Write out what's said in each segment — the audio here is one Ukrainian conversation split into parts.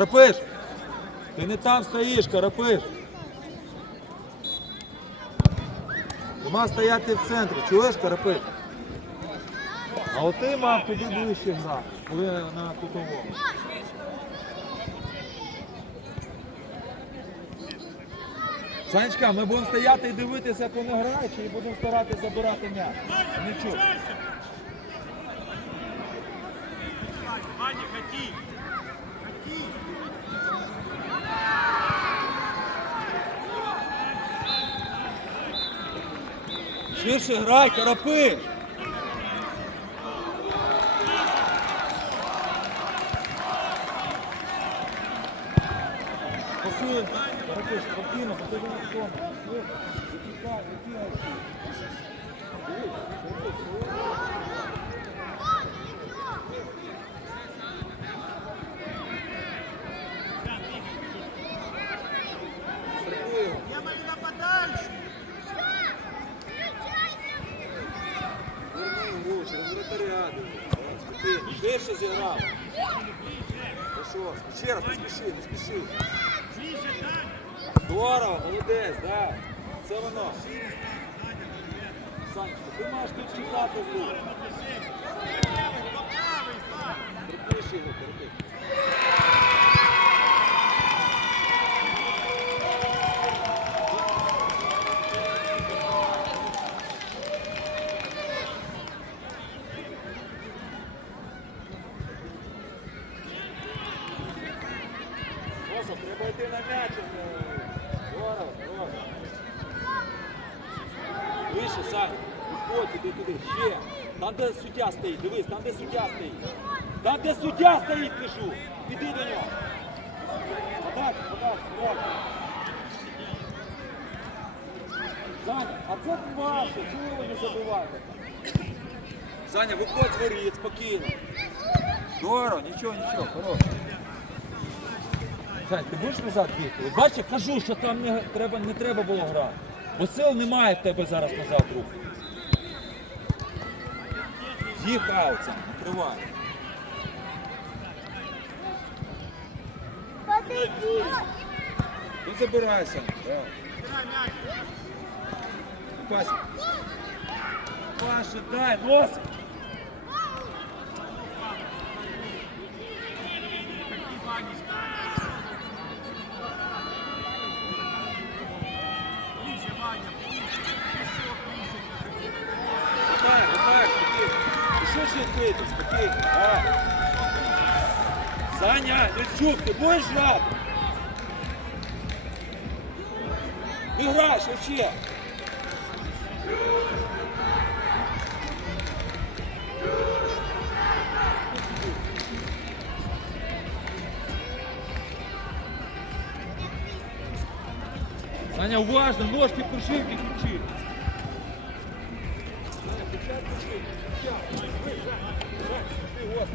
Карапиш! Ти не там стоїш, Карапиш! Ти мав стояти в центрі, чуєш, Карапиш? А от ти мав туди ближче грати, коли на кутовому. Санечка, ми будемо стояти і дивитися, як вони грають, чи будемо старатися забирати м'яч? Нічого. Ваня, ходи! Ширше грай, карапи! Спокійно, спокійно, спокійно, спокійно. Затікай, затікай. Страхуй його. Я Марина подальше! Верни гру, через вратаря. Спокійно, ширше зіграв. Хорошо, ще раз, не спіши, не спіши. Здорово, молодець, да. Це воно. Санечка, ти маєш тут чекати. Терпиш його, терпиш. Оса, треба йти на м'яч. е, Здорово, здорово. Вище, Саня. Виходь, іди туди. Ще. Там, де суддя стоїть, дивись, там, де суддя стоїть. Там, де суддя стоїть, кажу. Піди до нього. Подальше, подальше, подальше. Саня, а це ваше, забуваєте? Саня, виходь з воріт, спокійно. Здорово, нічого, нічого, хорош. Сань, ти будеш назад? От Бачиш, я кажу, що там не треба, не треба було грати. Бо сил немає в тебе зараз назад рух. Їх аутса, накривай. Тут забирайся. Да. Паша, дай, нос. Саня, Ільчук, ти будеш грати? Ти граєш вообще. Саня, уважно, ножки пружинки включи. Нос!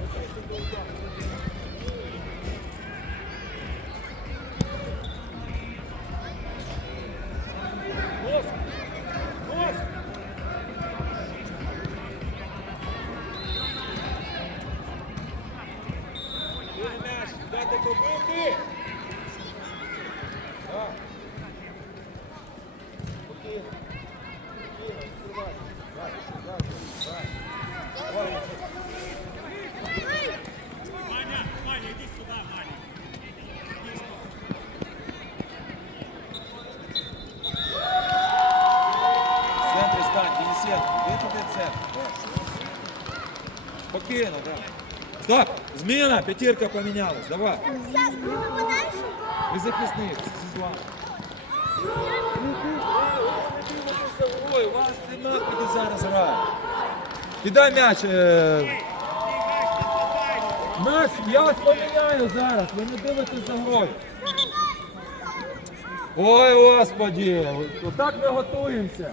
Зміна! П'ятірка помінялась. Давай. Ви захисник, зла. Ой, у вас нема куди зараз грати. Піддай м'яч. Е... М'яч, я вас поміняю зараз, ви не дивитесь за грою. Ой, господі, отак ми готуємося.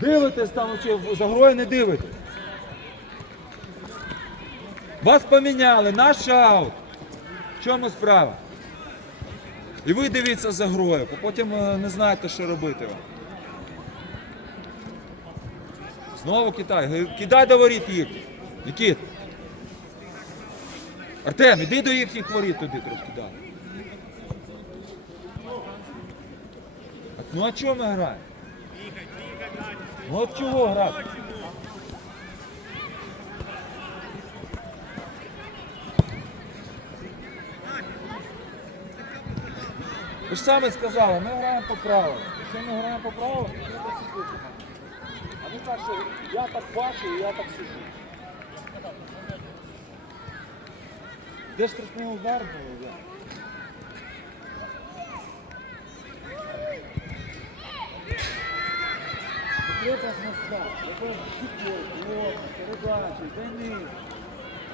Дивитесь там, чи за грою не дивитесь. Вас поміняли, наш аут. В чому справа? І ви дивіться за грою, бо потім е, не знаєте, що робити вам. Знову Китай. Кидай до воріт їх. Нікіт. Артем, іди до їхніх воріт туди трошки далі. А- Ну а чого ми граємо? Ну от чого грати? Ви ж самі сказали, ми граємо по правилам. Якщо ми граємо по правилам, то треба сидіти. А ви що я так бачу і я так сиджу. Де штрафний удар був? Треба з носка, хіпло, лоб, передачі, дай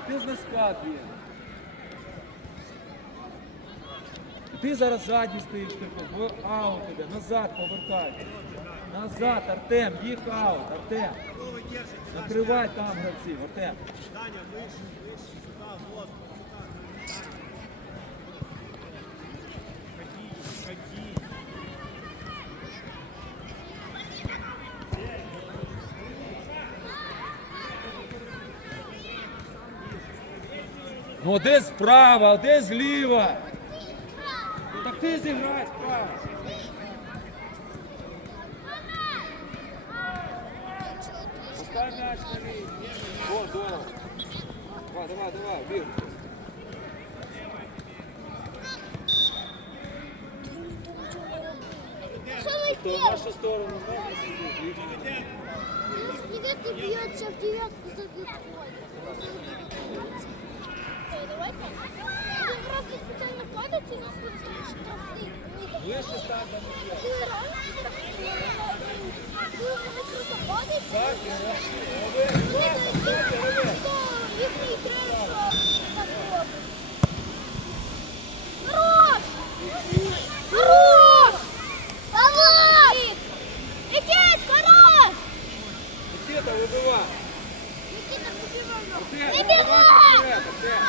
Ти з носка б'є. Ти зараз ззаді стоїш, типу, в аут іде, назад повертай. Назад, Артем, їх аут, Артем. Накривай там гравців, Артем. Ну один справа, один зліва. Ну, Так ти зіграй справа. Поставь мяч на лінію. О, здорово. Давай, давай, давай, бігай. Что вы То в делаете? нашу сторону можна сидіти. Девятка бьется в девятку за Давайте. Вы вроде специально падаете, нахуй штрафы. Вище стань там і Вы реально штрафы. Вы просто падаете. Так, Рови, Что их не тренер, так робить. Хорош! Хорош! Давай! Летит, хорош! Нікіта, вибивай. Никита, побежал. Артем, Не давай бегай! вперед, Артем.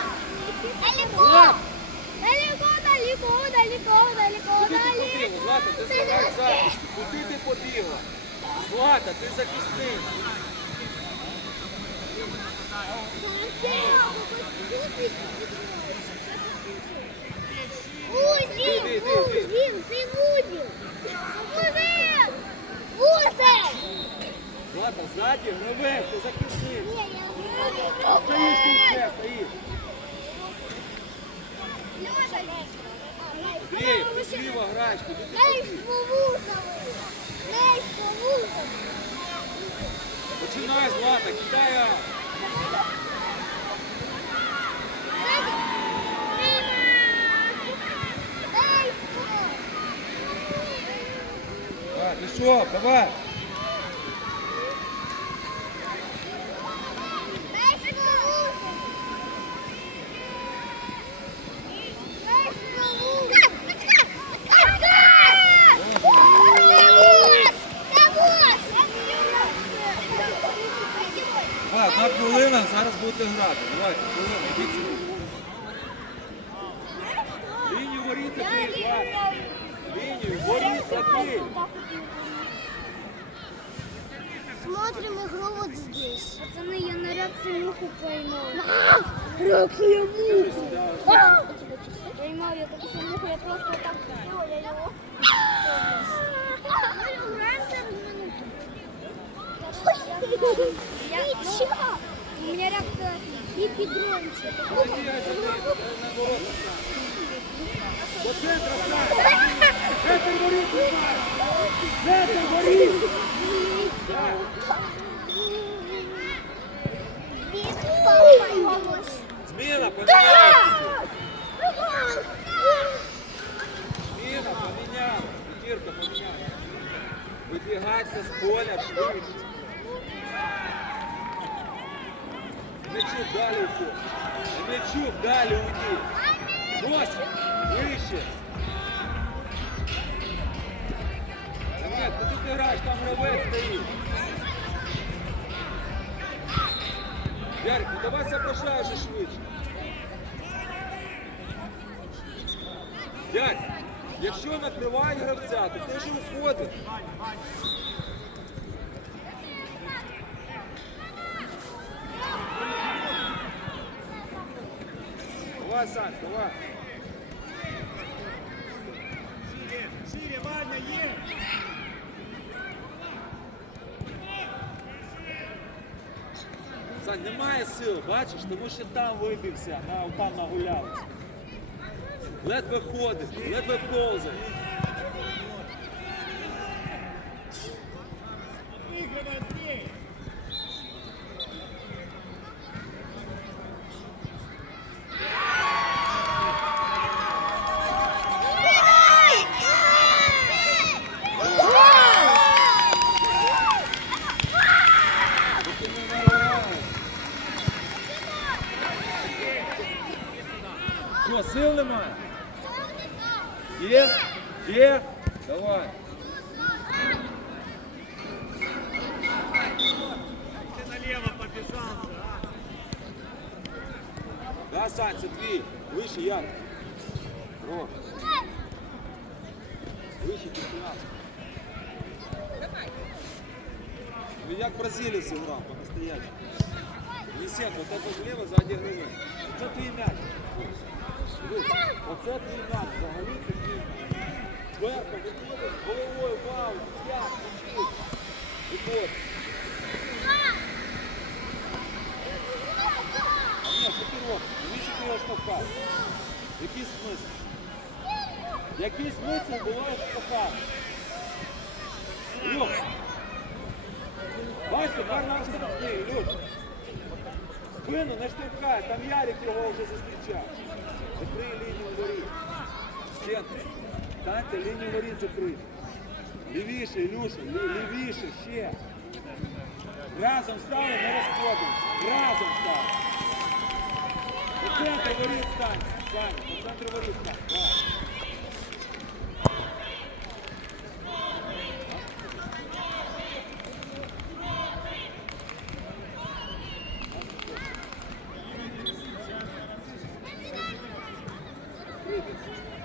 Далеко! Далеко, Далеко, далеко, Куди ти побігла? Злата, ти заграй захисту. Куди ти побігла? Злата, ти захисник. Узел, узел, ты узел. Узел! Узел! Злата, ззаді, гравець, ти захисник. Я Стоїш тут все, стоїш. Андрій, ти зліва граєш, куди ти побіг? по вузову. Лезь по вузову. Починай, Злата, кидай аут. Давай, пішов, давай. зараз будете грати. Давайте, хвилина, йдіть сюди. Лінію воріт закрий, Злата. Лінію воріт закрий. Смотрим игру вот здесь. Пацаны, я на реакцию муху поймал. Реакция муху. Поймал я такую муху, я просто так сделал, я его... Я, ну, у Меня реакция хиппи громче. Стань. Центр воріт, Злата. Центр поміняй. Зміна, поміняй. П'ятірка, поміняй. Вибігайте з поля швидше. Далі уходь. Мячук далі уйди. Брось, вище. Нет, ти тут граєш, там гравець стоїть. Ярик, ну давай вже швидше. Ярик, якщо накриває гравця, то ти ж уходиш. Давай, Сань, давай. Шире, шире, Ваня, є! Сань, немає сил, бачиш, тому що там вибився, на, там нагулявся. Ледве ходить, ледве повзає. Вигравай, Андрій! Ти не награєш. Що, сил немає? Є? Є? Давай. Ти наліво побіжав же, а? Да, Сань, це твій. Вище, Яр. Рок. Вище, підтримав. Він як бразилець грав, по-настоящему. Лисенко, так от вліво, ззаді гривень. Це твій м'яч. Оце твій м'яч, взагалі це твій м'яч. Зверху, виходиш, головою, вау, як, виходиш. Виходиш. Ні, що ти робиш? Навіщо ти його штовхаєш? Який смисл? Який смисл було його? Люк! Бачите, гарно штовхни, Люк! Спину не штовхай, там Ярик його вже зустрічав. Закрий лінію воріт. Центр. Станьте, лінію воріт закрити. Лівіше, Ілюша, лі- лівіше, ще. Разом стали, не розходимося. Разом стали. По центру воріт стань, Стань. по центру воріт стань. Да.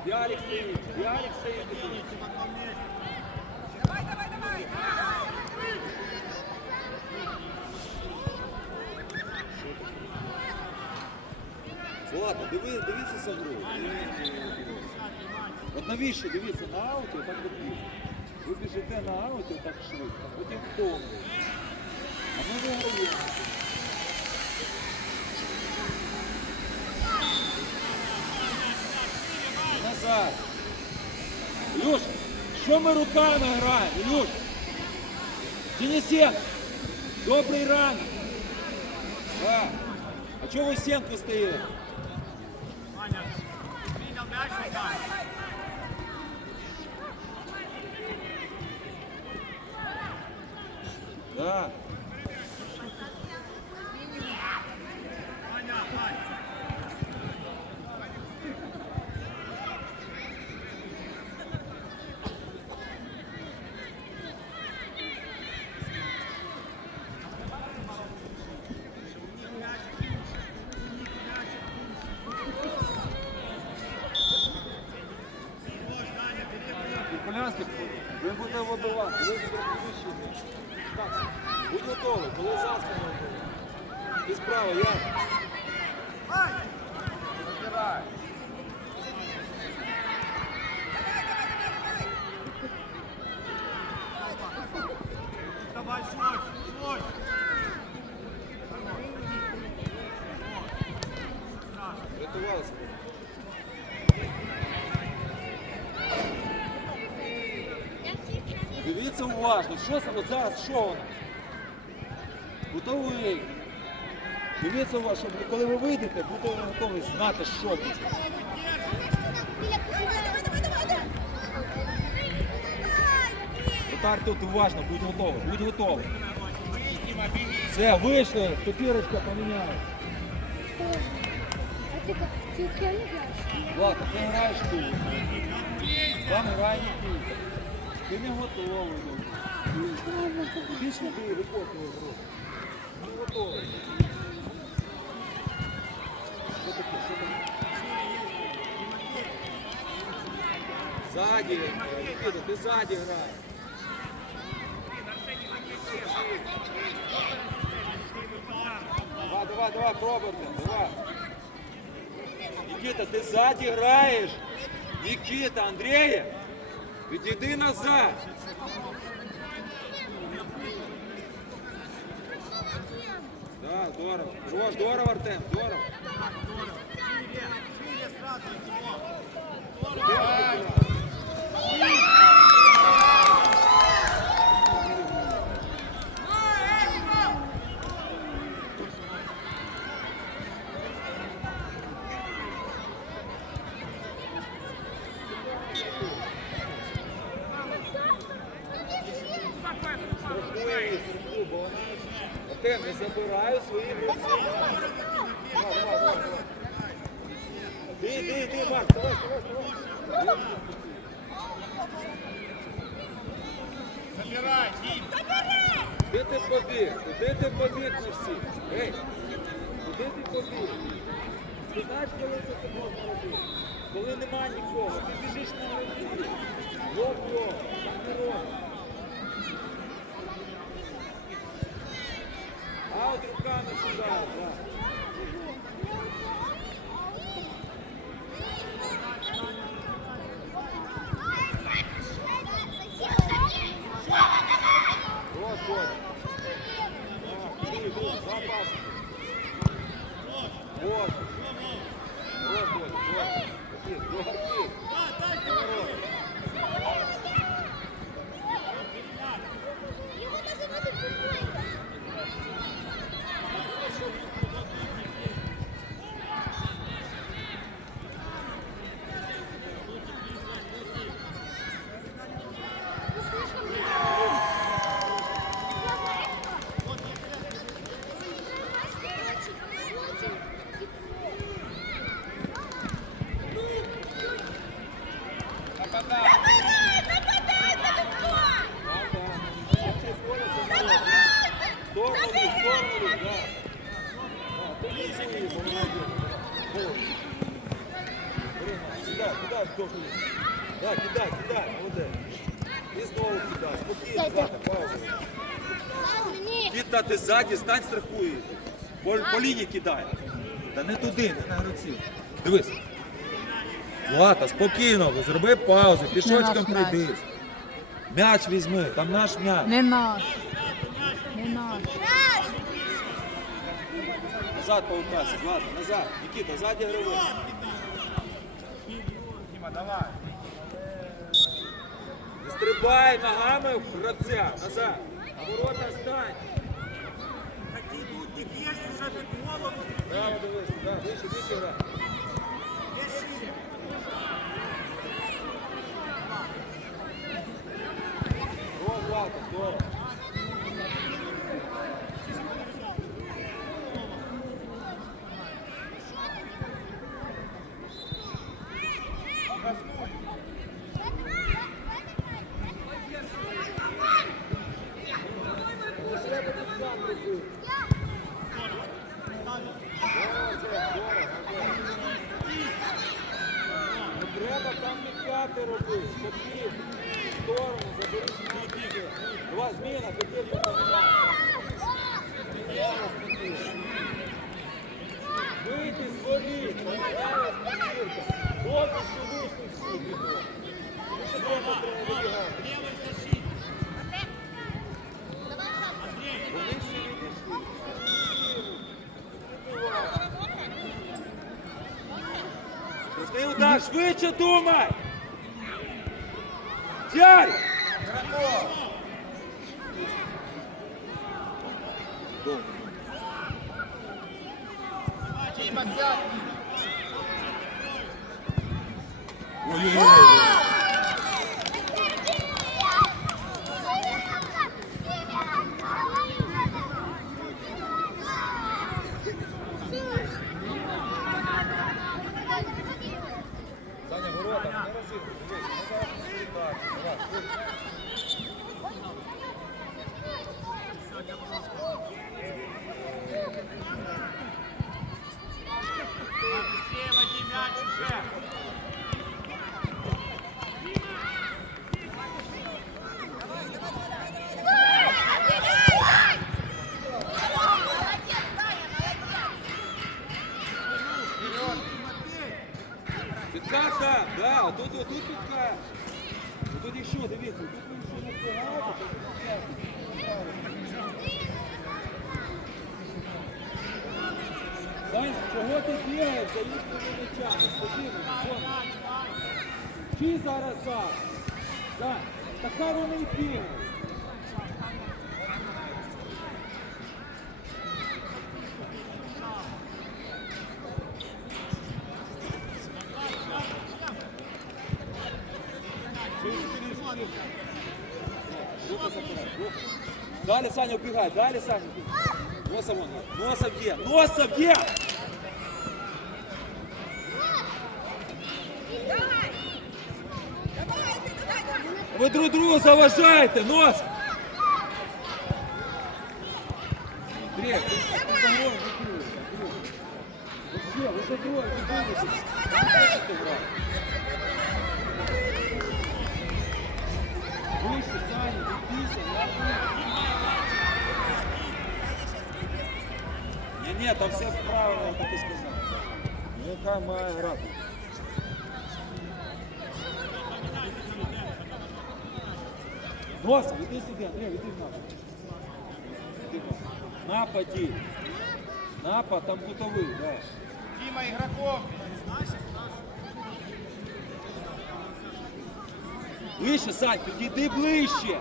Ярик стоит, Ярик стоит. Злата, диви, дивіться за гру. От навіщо дивіться на ауті, так допізно. Ви біжите на ауті так швидко, а потім втомлюєте. А ми виграємо. Назад. Илюш, що ми руками граємо? Илюш, Денисенко, добрий ранок. Да. А чого ви віддай. Да. Ваня, Ваня. Полянський, будете. Так, будь готовий, коли завтра. Ти справа, я. Забирай. Давай, швидше, швидше. Рятувалися. Дивіться уважно, що от зараз, що воно? Готовий. Дивіться уважно, щоб коли ви вийдете, будете готові знати, що буде. Вратар тут уважно, будь готовий, будь готовий. Все, вийшли, п'ятірочка помінялась. А ти як? Ти як я не граєш? Ладно, ти граєш тут. Там грає. Ти не готовий. Ззаді, Нікіта, ти ззаді грай. Давай, давай, давай, пробуй, давай. Никита, ты сзади играешь. Никита, Андрея, иди назад. Да, здорово. Хорош, здорово, Артем, здорово. Страхуй її, страхуй, бо вона... Артем, не забираю свої руці. Давай, давай, давай, давай. Ти, ти, ти, Марк, давай, давай, давай. Забирай, Дім. Куди ти побіг? Куди ти побіг на всіх? Ей, куди ти побіг? Ти знаєш, коли це ти можна? Коли нема нікого, ти біжиш на гравці. Йо-йо, так не робиш. А от руками сюди, так. Вот, вот. Так, иди, иди, два паса. Вот. Вот, вот, вот. Иди, Георгий. Здорово. Його називати футбольним. Ну, слишком много. Я знаю, что. Да, да. Вообще скоро це було. Сторону, сторону, да. Да, ти не злий, бо вона йде. Вот. Бери, Макс, кидай, кидай в сторону. Кидай, кидай, молодець. І знову кидай. Спокійно, Злата, пауза. Кіта, ти ззаді, стань страхуй. По, по лінії кидай. Та не туди, не на гравців. Дивись. Злата, спокійно, зроби паузу, пішочком наш м'яч. М'яч візьми, там наш м'яч. Не наш. Не наш. Назад паукайся, Ладно, назад. Нікіта, ззаді гравець. Діма, давай. Стрибай ногами в гравця. Назад. На Ворота стань. Такі тут б'єш уже під голову. Право дивись, да, вище, вище грай. Є шире. О, Злата, здорово. Треба тут сам робити. Не треба там відкати робити, спокійно. В сторону, забери спокійно. Два зміна, п'ятірку поміняй. Вийди з воріт, поміняла п'ятірка. Поки що вийшли всі бігом. Ще треба треба вибігати. Лівий защит. Вони всі відійшли. Пустий удар, швидше думай! Тярь! Добре. Діма, сядь. Ой-ой-ой. Саня, ворота, не розігруй. Дивись, ми зараз відповідаємо. Давай, ходь. уже. Підкат там, да, отут, отут підкат. Отут якщо, дивіться, тут ви якщо не встигаєте, то тут підкат. Сань, чого ти бігаєш за їхніми м'ячами? Спокійно, Сань. Чи зараз сам? Сань, така вони і бігають. Далі Саня вбігай, далі Саня. Носа вон, носа б'є, носа б'є! Ви друг другу заважаєте, нос! Андрій, ти ти за мною не кружиш, Вообще, ви за двоє не дивитесь. Бачите, брат? Вище, Саня, Ні, ні, там все правильно, як ти сказав. Яка має грати? Носа, іди сюди, Андрій, іди в напад. Іди в напад. Нападі. Напад, там кутовий, да. Дима игроков. Ближче, Сань, підійди ближче.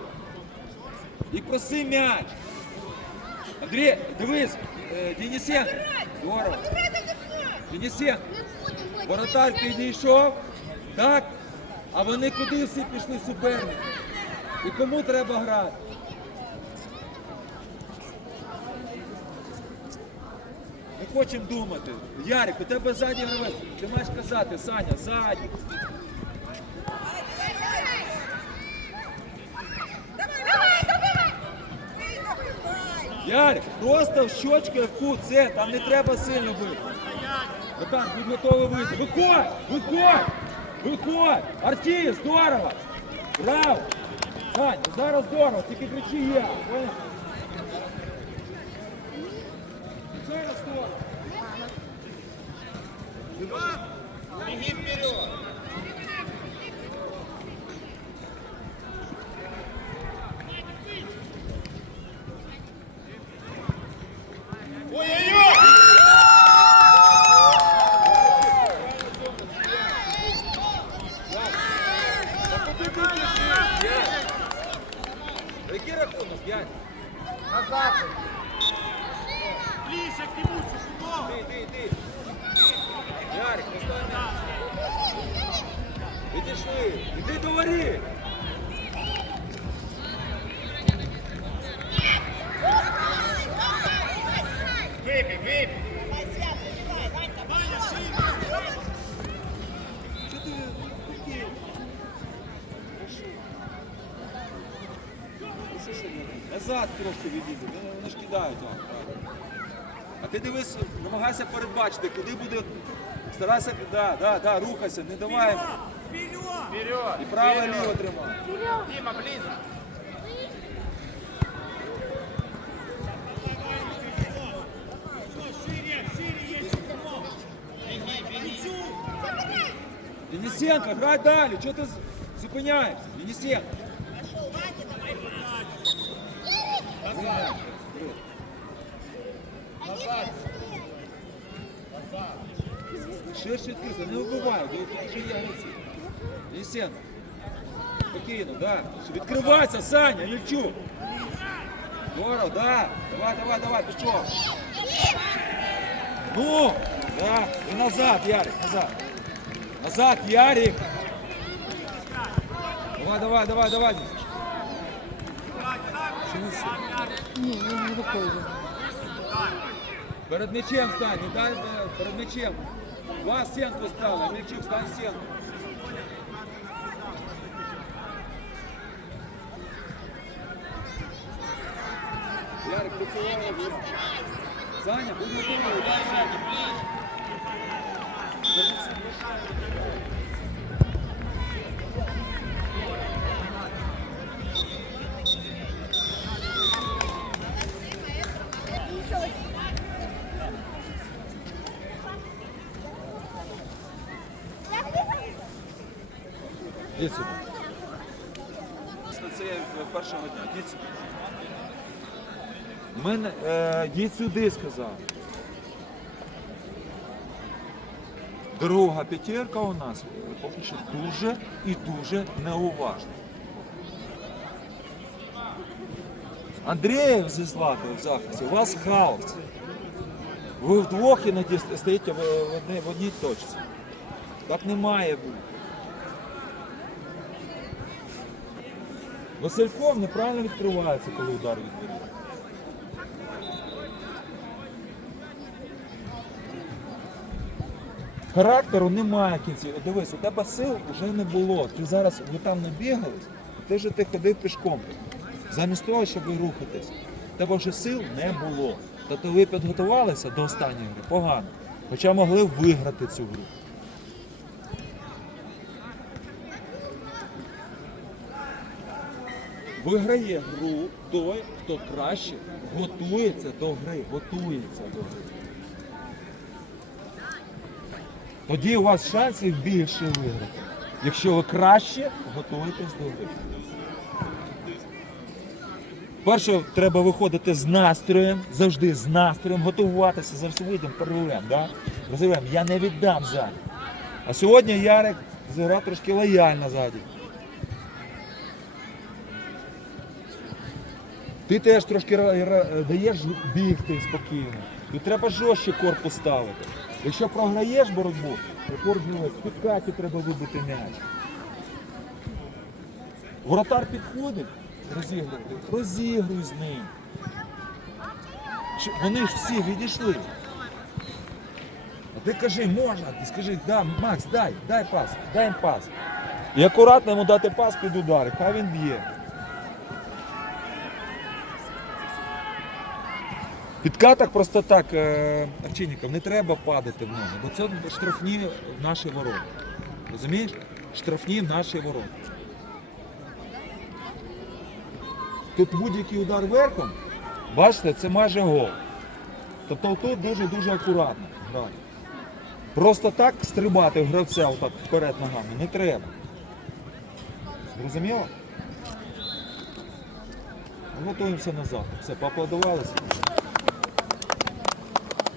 І проси м'яч. Андрій, дивись, Денисенко. Здорово. Денисенко. Воротар підійшов, так? А вони куди всі пішли суперники? І кому треба грати? Ми хочемо думати. Ярик, у тебе ззаді гравець. Ти маєш казати, Саня, ззаді. Ярик, просто в щочки в кут, це, там не треба сильно бити. Братан, будь готовий вийти. Виходь! Виходь! Виходь! Арті, здорово! Браво! Сань, зараз здорово, тільки кричи я. понял? Назад трошки відійди, вони, ж кидають вам. А ти дивись, намагайся передбачити, куди буде. Старайся, да, да, да, рухайся, не давай. Вперед. І право, і ліво тримай. Дима, ближе. Денисенко, грай далі, чого ти зупиняєшся? Денисенко. Ширше відкрити, не вбивай, бо тут вже є гравці. Денисенко. Спокійно, да. Відкривайся, Саня, Ільчук. Здорово, да. Давай, давай, давай, пішов. Ну, да. І назад, Ярик, назад. Назад, Ярик. Давай, давай, давай, давай. Ще не с- Ні, я не виходжу. Перед м'ячем стань, не дай е, перед м'ячем. Два стенку стали, Мельчук, стань стенку. Ярик, працював. Саня, будь готовий, удар Це я першого дня. Йдіть сюди. Мене, е, йдіть сюди, сказав. Друга п'ятірка у нас поки що дуже і дуже неуважна. Андрієв зі Златою в захисті, у вас хаос. Ви вдвох іноді стоїте одній, в одній точці. Так не має бути. Васильков неправильно відкривається, коли удар відберуть. Характеру немає кінців. Дивись, у тебе сил вже не було. Ти зараз ви там не бігались, ти вже ти ходив пішком. Замість того, щоб рухатись. У тебе вже сил не було. Тобто ви підготувалися до останньої гри погано. Хоча могли виграти цю гру. Виграє гру той, хто краще готується до гри. Готується до гри. Тоді у вас шансів більше виграти. Якщо ви краще готуєтесь до гри. Перше, треба виходити з настроєм, завжди з настроєм, готуватися, завжди вийдемо, перервемо, да? Розуміємо, я не віддам ззаді. А сьогодні Ярик зіграв трошки лояльно ззаді. Ти теж трошки даєш бігти спокійно. Тут треба жорстче корпус ставити. Якщо програєш боротьбу, рекорд живе, в підкаті треба вибити м'яч. Воротар підходить, розігруй, розігруй з ним. Вони ж всі відійшли. А ти кажи, можна, ти скажи, да, Макс, дай, дай пас, дай пас. І акуратно йому дати пас під удари, хай він б'є. Підкатах просто так, е, Овчинников, не треба падати в ноги, бо це штрафні наші ворота. Розумієш? Штрафні наші ворота. Тут будь-який удар верхом, бачите, це майже гол. Тобто тут дуже-дуже акуратно грати. Просто так стрибати в гравця отак вперед ногами не треба. Зрозуміло? Готуємося назад. Все, поаплодувалися.